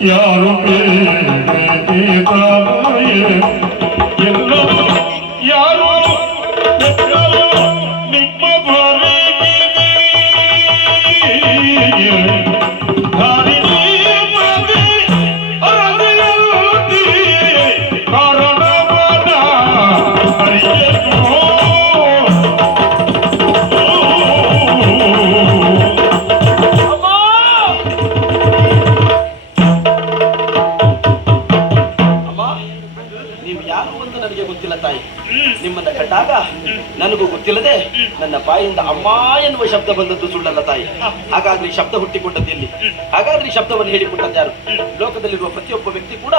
ಯಾರು ಬೇಕಿದ್ದಾನೆ ಎಲ್ಲವೂ ಯಾರು ಎಲ್ಲವೂ ನನಗೆ ಗೊತ್ತಿಲ್ಲ ತಾಯಿ. ನಿಮ್ಮನ್ನ ಕಂಡಾಗ ನನಗೂ ಗೊತ್ತಿಲ್ಲದೆ ನನ್ನ ಬಾಯಿಂದ ಅಮ್ಮ ಎನ್ನುವ ಶಬ್ದ ಬಂದದ್ದು ಸುಳ್ಳಲ್ಲ ತಾಯಿ. ಹಾಗಾದ್ರೆ ಈ ಶಬ್ದ ಹುಟ್ಟಿಕೊಂಡದ್ದು ಎಲ್ಲಿ? ಹಾಗಾದ್ರೆ ಈ ಶಬ್ದವನ್ನು ಹೇಳಿಕೊಟ್ಟದ್ದು ಯಾರು? ಲೋಕದಲ್ಲಿರುವ ಪ್ರತಿಯೊಬ್ಬ ವ್ಯಕ್ತಿ ಕೂಡ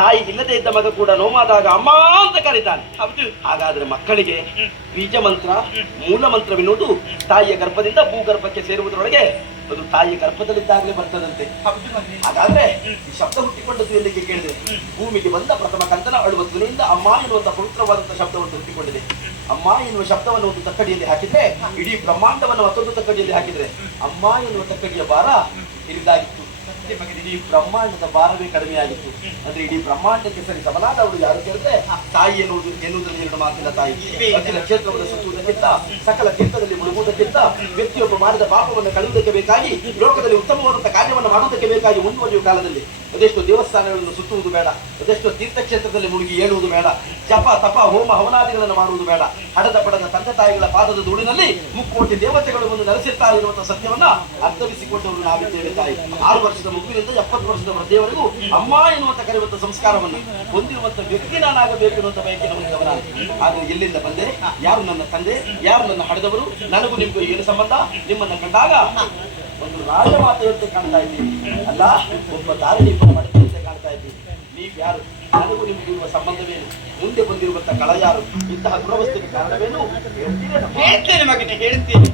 ತಾಯಿ ಇಲ್ಲದೆ ಇದ್ದ ಮಗ ಕೂಡ ನೋವಾದಾಗ ಅಮ್ಮ ಅಂತ ಕರೀತಾನೆ. ಹಾಗಾದ್ರೆ ಮಕ್ಕಳಿಗೆ ಬೀಜ ಮಂತ್ರ ಮೂಲ ಮಂತ್ರವೆನ್ನುವುದು ತಾಯಿಯ ಗರ್ಭದಿಂದ ಭೂಗರ್ಭಕ್ಕೆ ಸೇರುವುದರೊಳಗೆ ಅದು ತಾಯಿ ಗರ್ಭದಲ್ಲಿದ್ದಾಗಲೇ ಬರ್ತದಂತೆ. ಹಾಗಾದ್ರೆ ಈ ಶಬ್ದ ಹುಟ್ಟಿಕೊಂಡದ್ದು ಎಲ್ಲಿಗೆ ಕೇಳಿದೆ? ಭೂಮಿಗೆ ಬಂದ ಪ್ರಥಮ ಕಂದನ ಅಳುವ ಧ್ವನಿಯಿಂದ ಅಮ್ಮ ಎನ್ನುವಂತ ಪವಿತ್ರವಾದಂತಹ ಶಬ್ದವನ್ನು ಹುಟ್ಟಿಕೊಂಡಿದೆ. ಅಮ್ಮ ಎನ್ನುವ ಶಬ್ದವನ್ನು ಒಂದು ತಕ್ಕಡಿಯಲ್ಲಿ ಹಾಕಿದ್ರೆ ಇಡೀ ಬ್ರಹ್ಮಾಂಡವನ್ನು ಮತ್ತೊಂದು ತಕ್ಕಡಿಯಲ್ಲಿ ಹಾಕಿದ್ರೆ ಅಮ್ಮ ಎನ್ನುವ ತಕ್ಕಡಿಯ ಭಾರ ಹಿರಿದಾಗಿತ್ತು ಇಡೀ ಬ್ರಹ್ಮಾಂಡದ ಭಾರವೇ ಕಡಿಮೆ ಆಗಿತ್ತು ಅಂದ್ರೆ ಇಡೀ ಬ್ರಹ್ಮಾಂಡಕ್ಕೆ ಸರಿ ಸಮನಾದವರು ಯಾರು ಕೇಳಿದ್ರೆ ತಾಯಿ ಎನ್ನುವುದು ಎನ್ನುವುದರಲ್ಲಿ ಎರಡು ಮಾತಿಲ್ಲ ತಾಯಿ. ಅಖಿಲ ಕ್ಷೇತ್ರವನ್ನು ಸುತ್ತುವುದಕ್ಕಿಂತ, ಸಕಲ ಕ್ಷೇತ್ರದಲ್ಲಿ ಮುಳುಗುವುದಕ್ಕಿಂತ ವ್ಯಕ್ತಿಯೊಬ್ಬ ಮಾಡಿದ ಪಾಪವನ್ನು ಕಳೆಯುವುದಕ್ಕೆ ಬೇಕಾಗಿ, ಲೋಕದಲ್ಲಿ ಉತ್ತಮವಾದಂತಹ ಕಾರ್ಯವನ್ನು ಮಾಡುವುದಕ್ಕೆ ಬೇಕಾಗಿ ಮುಂದುವರಿಯುವ ಕಾಲದಲ್ಲಿ. ಅದೆಷ್ಟು ದೇವಸ್ಥಾನಗಳನ್ನು ಸುತ್ತುವುದು ಬೇಡ, ಅದೆಷ್ಟು ತೀರ್ಥಕ್ಷೇತ್ರದಲ್ಲಿ ಮುಳುಗಿ ಏಳುವುದು ಬೇಡ, ಜಪ, ತಪ, ಹೋಮ, ಹವನಾದಿಗಳನ್ನು ಮಾಡುವುದು ಬೇಡ. ಹಡದ ಪಡದ ತಂದೆ ತಾಯಿಗಳ ಪಾದದ ಧೂಳಿನಲ್ಲಿ ಮುಕ್ಕೋಟಿ ದೇವತೆಗಳು ಒಂದು ನೆಲೆಸಿರ್ತಾರೆ ಇರುವಂತಹ ಸತ್ಯವನ್ನ ಅರ್ಥವಿಸಿಕೊಂಡವರು ನಾವಿದ್ದೇವೆ ತಾಯಿ. ಆರು ವರ್ಷದ ಮಗುವಿನಿಂದ ಎಪ್ಪತ್ತು ವರ್ಷದ ವೃದ್ಧೆಯವರೆಗೂ ಅಮ್ಮ ಎನ್ನುವಂತ ಕರೆಯುವಂತಹ ಸಂಸ್ಕಾರವನ್ನು ಹೊಂದಿರುವಂತ ವ್ಯಕ್ತಿ ನಾನಾಗಬೇಕು ಎನ್ನುವಂತ ಬಯಕೆ ನಮಗೆ ಗಮನ ಆದ್ರೆ ಎಲ್ಲಿಂದ ಬಂದೆ? ಯಾರು ನನ್ನ ತಂದೆ? ಯಾರು ನನ್ನ ಹಡೆದವರು? ನನಗೂ ನಿಮಗೂ ಏನು ಸಂಬಂಧ? ನಿಮ್ಮನ್ನ ಕಂಡಾಗ ಒಂದು ರಾಜ ರಾಜಮಾತೆಯಂತೆ ಕಾಣ್ತಾ ಇದ್ದೀವಿ ಅಲ್ಲ, ಒಬ್ಬ ದಾರಿದೀಪನ ಮಡಕೆಯಂತೆ ಕಾಣ್ತಾ ಇದ್ದೀವಿ ನೀವು ಯಾರು? ನನಗೂ ನಿಮಗಿರುವ ಸಂಬಂಧವೇನು? ಮುಂದೆ ಬಂದಿರುವಂತ ಕಳ ಯಾರು ಇಂತಹ ದುರವಸ್ಥೆಗೆ ಕಾರಣವೇನು? ಹೇಳ್ತೇನೆ ಮಗನೇ, ಹೇಳ್ತೇನೆ.